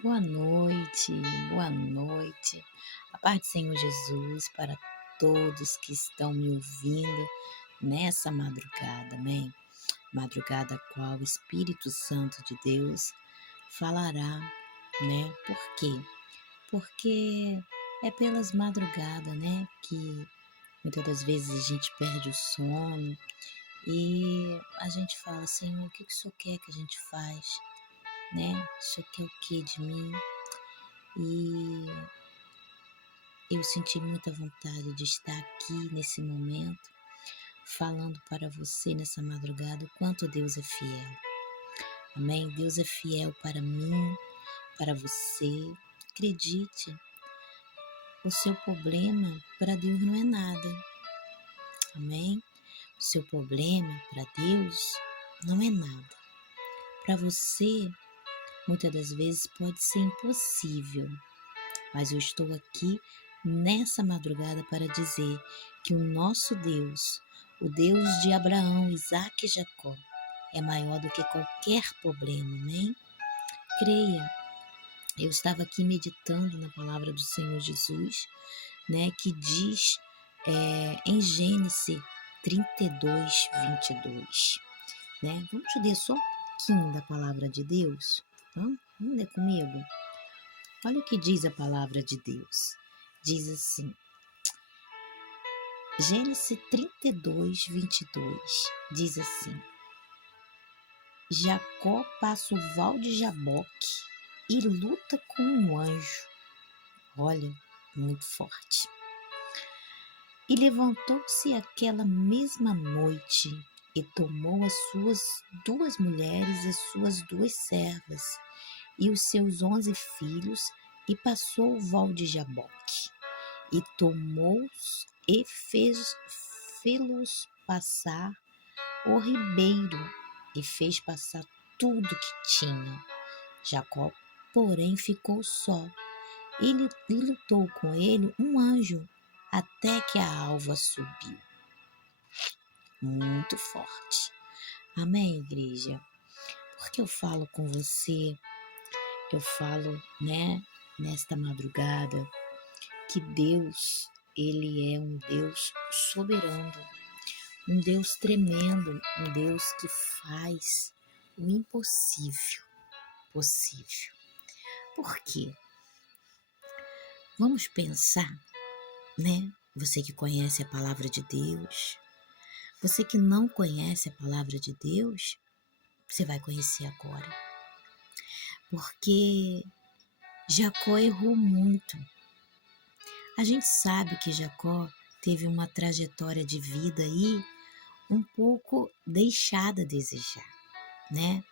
Boa noite, boa noite. A paz do Senhor Jesus para todos que estão me ouvindo nessa madrugada, amém? Madrugada a qual o Espírito Santo de Deus falará, né? Por quê? Porque é pelas madrugadas, né, que muitas das vezes a gente perde o sono e a gente fala, Senhor, o que o Senhor quer que a gente faz, né? O Senhor quer o que de mim? E eu senti muita vontade de estar aqui nesse momento, falando para você nessa madrugada o quanto Deus é fiel. Amém? Deus é fiel para mim, para você. Acredite, o seu problema para Deus não é nada. Amém? O seu problema para Deus não é nada. Para você, muitas das vezes pode ser impossível, mas eu estou aqui nessa madrugada para dizer que o nosso Deus, o Deus de Abraão, Isaque e Jacó, é maior do que qualquer problema, amém? Creia, eu estava aqui meditando na palavra do Senhor Jesus, né, que diz em Gênesis 32, 22, né? Vamos ler só um pouquinho da palavra de Deus? Vamos ler comigo? Olha o que diz a palavra de Deus. Diz assim, Gênesis 32, 22, diz assim: Jacó passa o val de Jaboque e luta com um anjo. Olha, muito forte. E levantou-se aquela mesma noite e tomou as suas 2 mulheres e suas 2 servas e os seus 11 filhos e passou o val de Jaboque. E tomou-os e fê-los passar o ribeiro e fez passar tudo que tinha. Jacó, porém, ficou só e lutou com ele um anjo até que a alva subiu. Muito forte. Amém, igreja? Porque eu falo com você, eu falo, né, nesta madrugada, que Deus, Ele é um Deus soberano, um Deus tremendo, um Deus que faz o impossível possível. Por quê? Vamos pensar, né? Você que conhece a palavra de Deus, você que não conhece a palavra de Deus, você vai conhecer agora. Porque Jacó errou muito. A gente sabe que Jacó teve uma trajetória de vida aí um pouco deixada a desejar, né?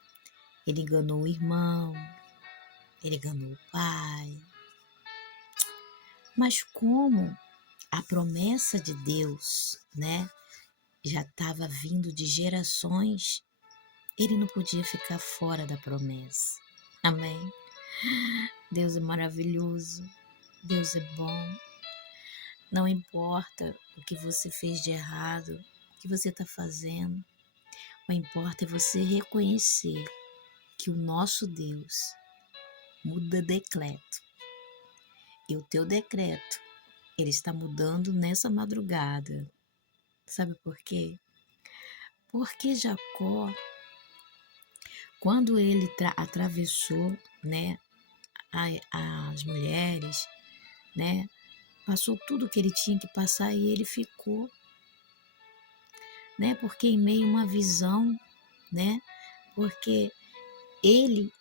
Ele enganou o irmão, ele enganou o pai. Mas como a promessa de Deus, né, já estava vindo de gerações, ele não podia ficar fora da promessa. Amém? Deus é maravilhoso, Deus é bom. Não importa o que você fez de errado, o que você está fazendo, o que importa é você reconhecer que o nosso Deus muda decreto. E o teu decreto, ele está mudando nessa madrugada. Sabe por quê? Porque Jacó, quando ele atravessou, né, as mulheres, né, passou tudo que ele tinha que passar e ele ficou, né, porque em meio a uma visão, né, porque ele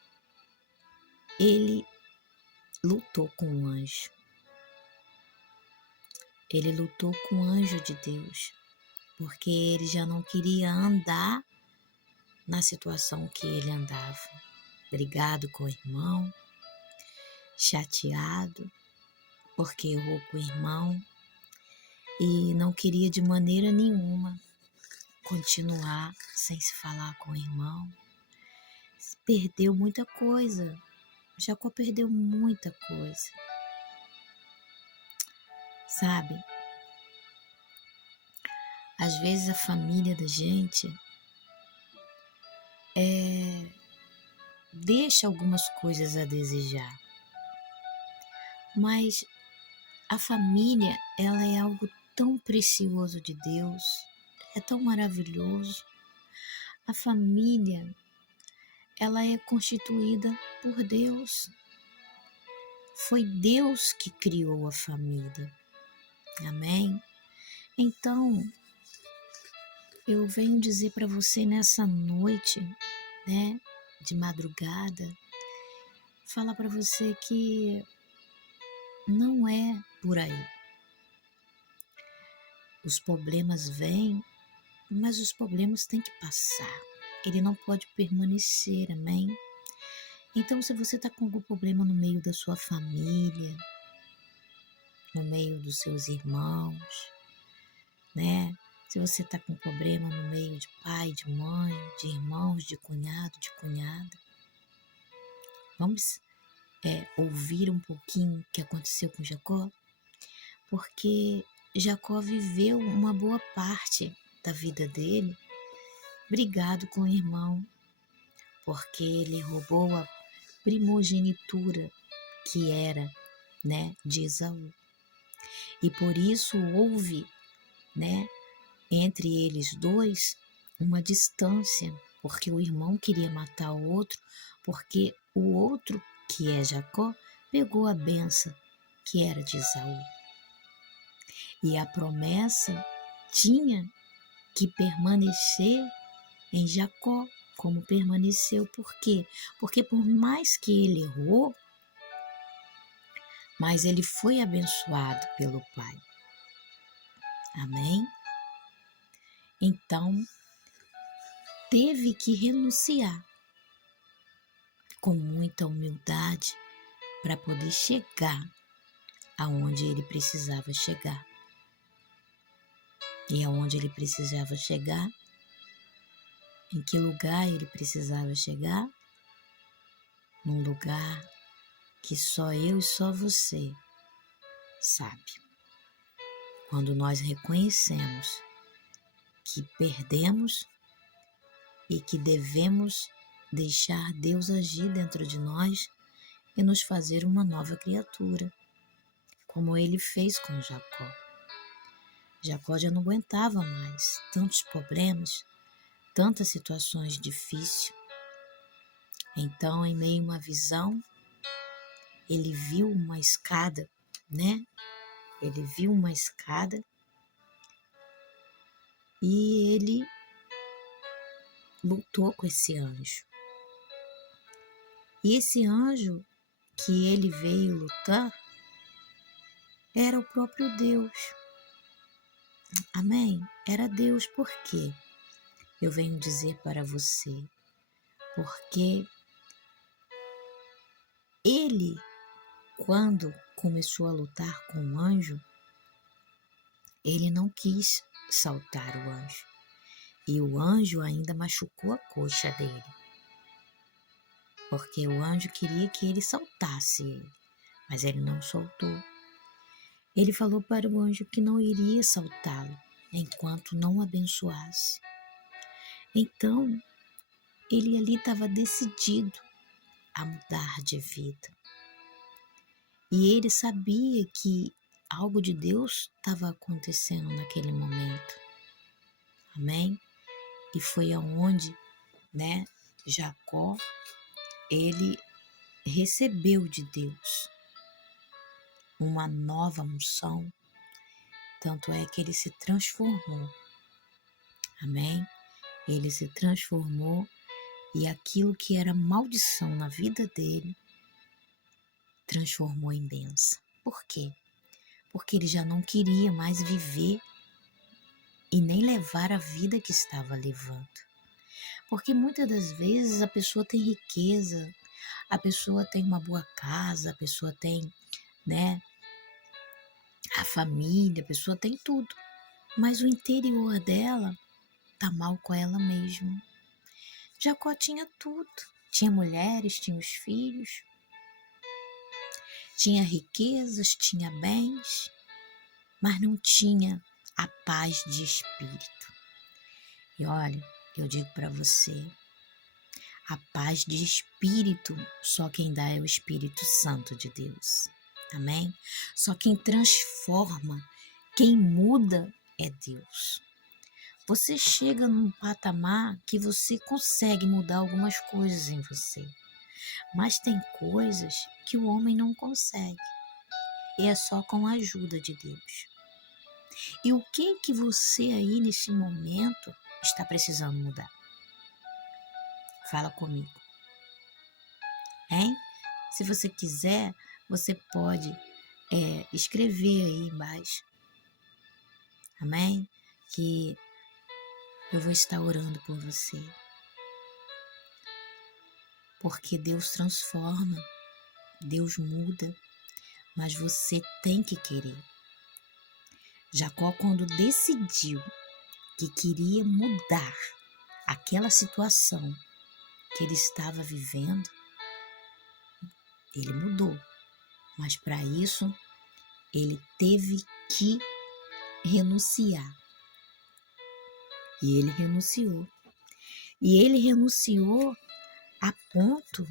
lutou com o anjo. Ele lutou com o anjo de Deus, porque ele já não queria andar na situação que ele andava. Brigado com o irmão, chateado, porque errou com o irmão e não queria de maneira nenhuma continuar sem se falar com o irmão. Perdeu muita coisa. Jacó perdeu muita coisa. Sabe? Às vezes a família da gente deixa algumas coisas a desejar, mas a família, ela é algo tão precioso de Deus, é tão maravilhoso. A família, ela é constituída por Deus. Foi Deus que criou a família. Amém? Então, eu venho dizer para você nessa noite, né, de madrugada, falar para você que não é por aí. Os problemas vêm, mas os problemas têm que passar. Ele não pode permanecer, amém? Então, se você está com algum problema no meio da sua família, no meio dos seus irmãos, né? Se você está com problema no meio de pai, de mãe, de irmãos, de cunhado, de cunhada, vamos ouvir um pouquinho o que aconteceu com Jacó? Porque Jacó viveu uma boa parte da vida dele brigado com o irmão, porque ele roubou a primogenitura que era, né, de Esaú. E por isso houve, né, entre eles dois uma distância, porque o irmão queria matar o outro, porque o outro, que é Jacó, pegou a bênção que era de Esaú. E a promessa tinha que permanecer em Jacó, como permaneceu. Por quê? Porque por mais que ele errou, mas ele foi abençoado pelo Pai. Amém? Então, teve que renunciar com muita humildade para poder chegar aonde ele precisava chegar. E aonde ele precisava chegar? Em que lugar ele precisava chegar? Num lugar que só eu e só você sabe. Quando nós reconhecemos que perdemos e que devemos deixar Deus agir dentro de nós e nos fazer uma nova criatura, como ele fez com Jacó. Jacó já não aguentava mais tantos problemas, tantas situações difíceis. Então, em meio a uma visão, ele viu uma escada, né? Ele viu uma escada e ele lutou com esse anjo. E esse anjo que ele veio lutar era o próprio Deus. Amém? Era Deus. Por quê? Eu venho dizer para você, porque ele, quando começou a lutar com o anjo, ele não quis saltar o anjo. E o anjo ainda machucou a coxa dele, porque o anjo queria que ele saltasse ele, mas ele não soltou. Ele falou para o anjo que não iria saltá-lo enquanto não o abençoasse. Então, ele ali estava decidido a mudar de vida. E ele sabia que algo de Deus estava acontecendo naquele momento. Amém? E foi aonde, né, Jacó, ele recebeu de Deus uma nova unção. Tanto é que ele se transformou. Amém? Ele se transformou e aquilo que era maldição na vida dele transformou em bênção. Por quê? Porque ele já não queria mais viver e nem levar a vida que estava levando. Porque muitas das vezes a pessoa tem riqueza, a pessoa tem uma boa casa, a pessoa tem, né, a família, a pessoa tem tudo. Mas o interior dela tá mal com ela mesma. Jacó tinha tudo. Tinha mulheres, tinha os filhos, tinha riquezas, tinha bens, mas não tinha a paz de espírito. E olha, eu digo para você, A paz de espírito, só quem dá é o Espírito Santo de Deus. Amém? Só quem transforma, quem muda é Deus. Você chega num patamar que você consegue mudar algumas coisas em você, mas tem coisas que o homem não consegue. E é só com a ajuda de Deus. E o que você aí nesse momento está precisando mudar? Fala comigo. Hein? Se você quiser, você pode escrever aí embaixo. Amém? Que eu vou estar orando por você. Porque Deus transforma, Deus muda, mas você tem que querer. Jacó, quando decidiu que queria mudar aquela situação que ele estava vivendo, ele mudou. Mas para isso, ele teve que renunciar. E ele renunciou. E ele renunciou a ponto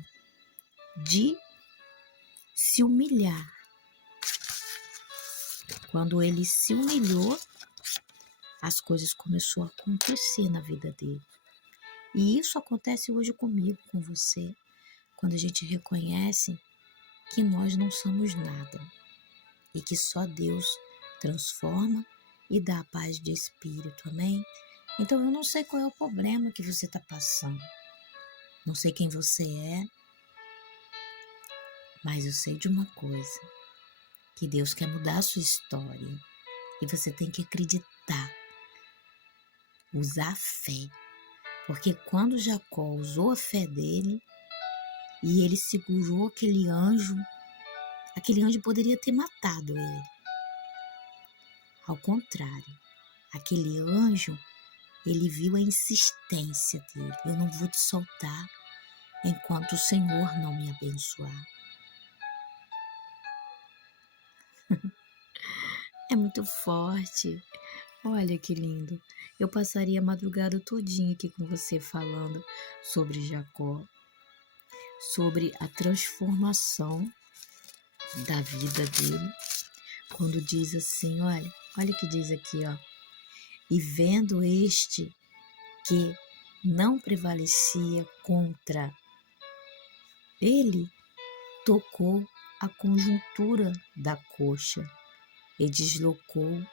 de se humilhar. Quando ele se humilhou, as coisas começaram a acontecer na vida dele. E isso acontece hoje comigo, com você, quando a gente reconhece que nós não somos nada e que só Deus transforma e dá a paz de espírito, amém? Então eu não sei qual é o problema que você está passando, não sei quem você é, mas eu sei de uma coisa, que Deus quer mudar a sua história e você tem que acreditar, usar a fé, porque quando Jacó usou a fé dele e ele segurou aquele anjo poderia ter matado ele. Ao contrário, aquele anjo, ele viu a insistência dele. Eu não vou te soltar enquanto o Senhor não me abençoar. É muito forte. Olha que lindo. Eu passaria a madrugada todinha aqui com você falando sobre Jacó, sobre a transformação da vida dele. Quando diz assim, olha o que diz aqui, ó. E vendo este que não prevalecia contra ele, tocou a conjuntura da coxa e deslocou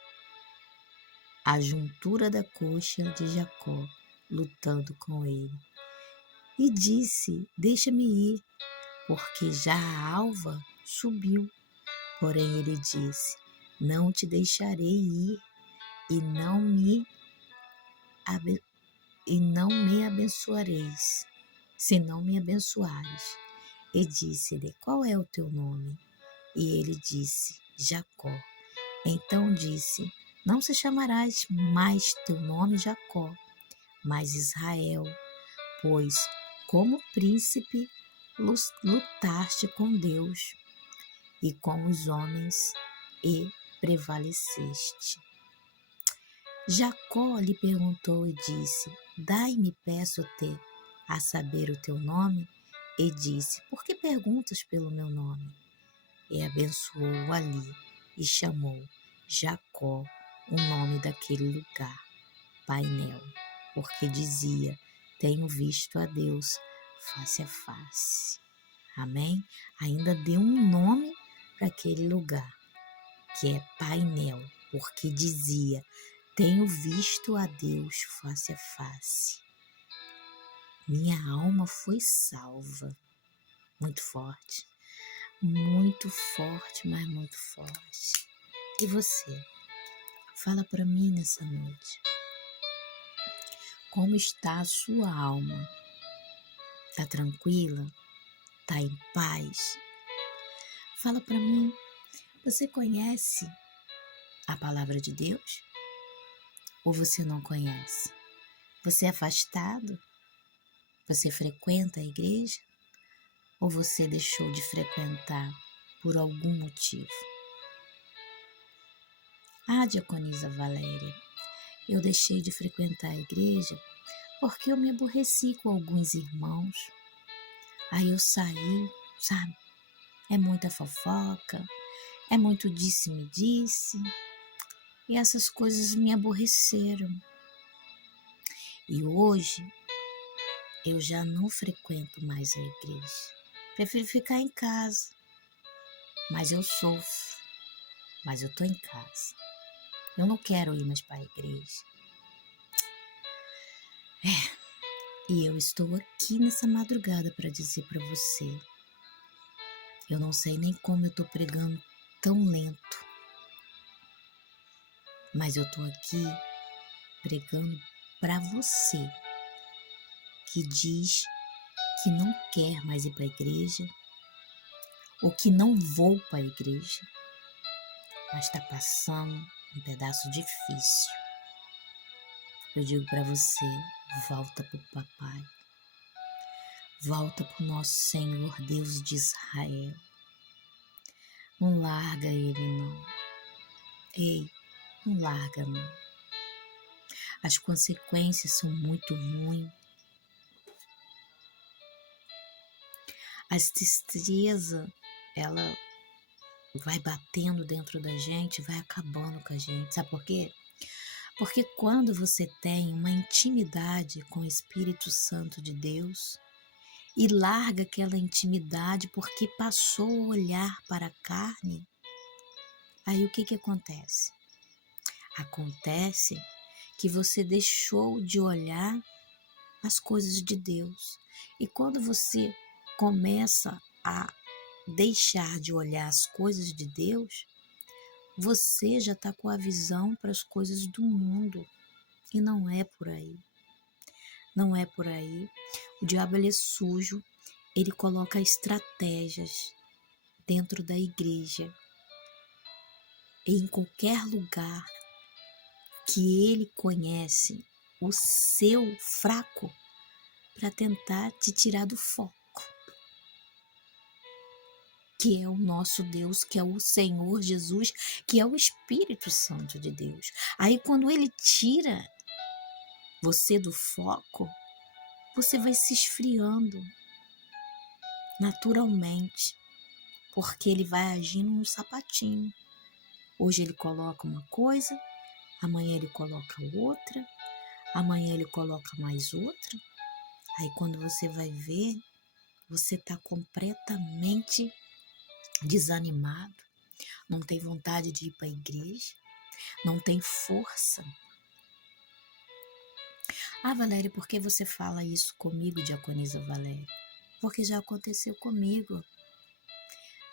a juntura da coxa de Jacó, lutando com ele. E disse, deixa-me ir, porque já a alva subiu. Porém ele disse, não te deixarei ir e não me abençoareis, se não me abençoares. E disse-lhe, qual é o teu nome? E ele disse, Jacó. Então disse, não se chamarás mais teu nome Jacó, mas Israel, pois como príncipe lutaste com Deus e com os homens e prevaleceste. Jacó lhe perguntou e disse, dai-me, peço-te, a saber o teu nome? E disse, por que perguntas pelo meu nome? E abençoou ali e chamou Jacó o nome daquele lugar, Painel, porque dizia, tenho visto a Deus face a face. Amém? Ainda deu um nome para aquele lugar, que é Painel, porque dizia, tenho visto a Deus face a face. Minha alma foi salva. Muito forte, mas muito forte. E você? Fala para mim nessa noite. Como está a sua alma? Está tranquila? Está em paz? Fala para mim. Você conhece a palavra de Deus? Ou você não conhece? Você é afastado? Você frequenta a igreja? Ou você deixou de frequentar por algum motivo? Diaconisa Valéria, eu deixei de frequentar a igreja porque eu me aborreci com alguns irmãos. Aí eu saí, sabe? É muita fofoca, é muito disse-me-disse, e essas coisas me aborreceram. E hoje eu já não frequento mais a igreja. Prefiro ficar em casa, mas eu sofro, mas eu estou em casa. Eu não quero ir mais para a igreja. E eu estou aqui nessa madrugada para dizer para você, eu não sei nem como eu estou pregando tão lento, mas eu estou aqui pregando para você que diz que não quer mais ir para a igreja ou que não vou para a igreja, mas está passando um pedaço difícil. Eu digo para você, volta para o papai, volta para o nosso Senhor Deus de Israel. Não larga ele não. Ei, não larga não. As consequências são muito ruins. As tristezas, ela vai batendo dentro da gente, vai acabando com a gente. Sabe por quê? Porque quando você tem uma intimidade com o Espírito Santo de Deus e larga aquela intimidade porque passou a olhar para a carne, aí o que acontece? Acontece que você deixou de olhar as coisas de Deus. E quando você começa a deixar de olhar as coisas de Deus, você já está com a visão para as coisas do mundo. E não é por aí. Não é por aí. O diabo, ele é sujo. Ele coloca estratégias dentro da igreja. E em qualquer lugar que ele conhece o seu fraco para tentar te tirar do foco. Que é o nosso Deus, que é o Senhor Jesus, que é o Espírito Santo de Deus. Aí quando ele tira você do foco, você vai se esfriando naturalmente, porque ele vai agindo no sapatinho. Hoje ele coloca uma coisa, amanhã ele coloca outra, amanhã ele coloca mais outra. Aí quando você vai ver, você está completamente desanimado, não tem vontade de ir para a igreja, não tem força. Ah, Valéria, por que você fala isso comigo, diaconisa Valéria? Porque já aconteceu comigo.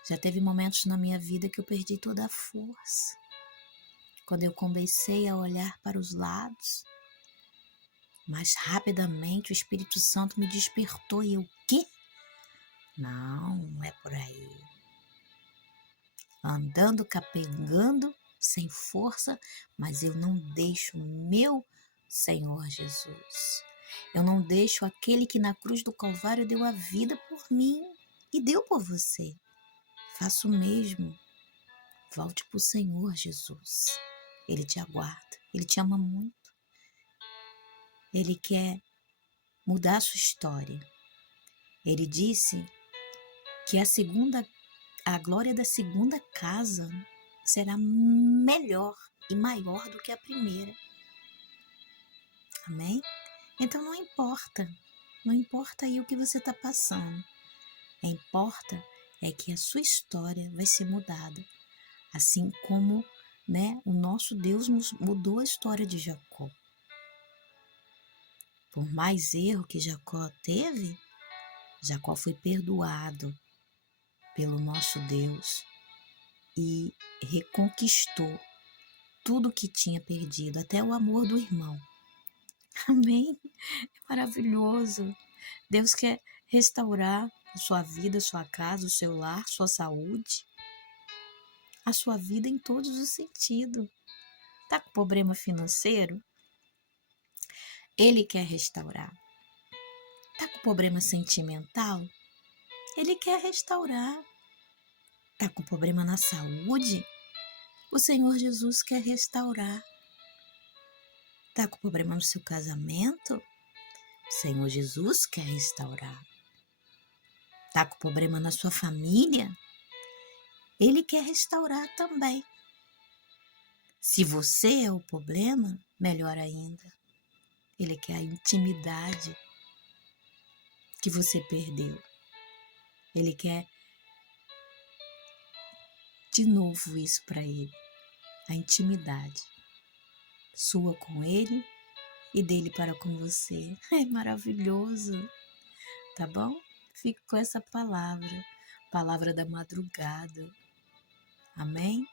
Já teve momentos na minha vida que eu perdi toda a força. Quando eu comecei a olhar para os lados, mas rapidamente o Espírito Santo me despertou e eu, o quê? Não é por aí. Andando, capengando, sem força, mas eu não deixo meu Senhor Jesus. Eu não deixo aquele que na cruz do Calvário deu a vida por mim e deu por você. Faça o mesmo. Volte para o Senhor Jesus. Ele te aguarda. Ele te ama muito. Ele quer mudar a sua história. Ele disse que a glória da segunda casa será melhor e maior do que a primeira. Amém? Então não importa aí o que você está passando. Importa é que a sua história vai ser mudada. Assim como, o nosso Deus mudou a história de Jacó. Por mais erro que Jacó teve, Jacó foi perdoado pelo nosso Deus e reconquistou tudo que tinha perdido, até o amor do irmão. Amém? É maravilhoso. Deus quer restaurar a sua vida, a sua casa, o seu lar, sua saúde, a sua vida em todos os sentidos. Tá com problema financeiro? Ele quer restaurar. Tá com problema sentimental? Ele quer restaurar. Tá com problema na saúde? O Senhor Jesus quer restaurar. Tá com problema no seu casamento? Senhor Jesus quer restaurar. Tá com problema na sua família? Ele quer restaurar também. Se você é o problema, melhor ainda. Ele quer a intimidade que você perdeu. Ele quer de novo isso para ele. A intimidade sua com ele e dele para com você. É maravilhoso, tá bom? Fico com essa palavra da madrugada. Amém?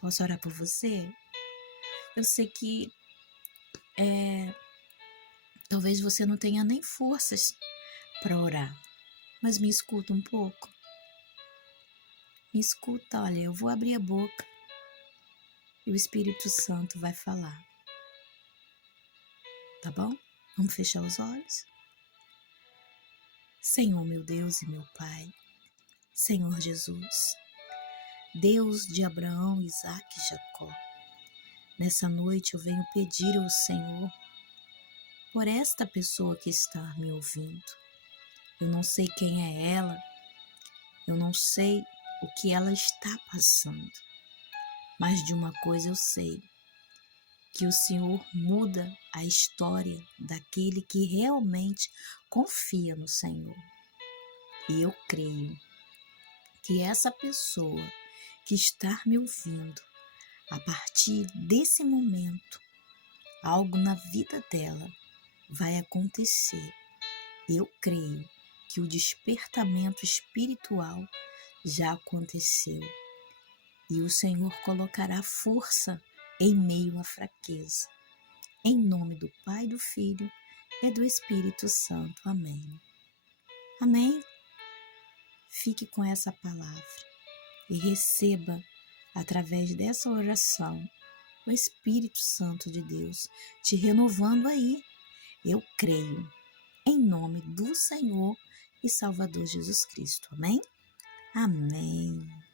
Posso orar por você? Eu sei que talvez você não tenha nem forças para orar, mas me escuta um pouco. Me escuta, olha, eu vou abrir a boca e o Espírito Santo vai falar. Tá bom? Vamos fechar os olhos? Senhor, meu Deus e meu Pai, Senhor Jesus, Deus de Abraão, Isaque e Jacó, nessa noite eu venho pedir ao Senhor por esta pessoa que está me ouvindo. Eu não sei quem é ela, eu não sei o que ela está passando, mas de uma coisa eu sei, que o Senhor muda a história daquele que realmente confia no Senhor. E eu creio que essa pessoa que está me ouvindo, a partir desse momento, algo na vida dela vai acontecer. Eu creio que o despertamento espiritual já aconteceu e o Senhor colocará força em meio à fraqueza. Em nome do Pai, do Filho e do Espírito Santo. Amém. Amém? Fique com essa palavra e receba, através dessa oração, o Espírito Santo de Deus te renovando aí. Eu creio, em nome do Senhor e Salvador Jesus Cristo. Amém? Amém.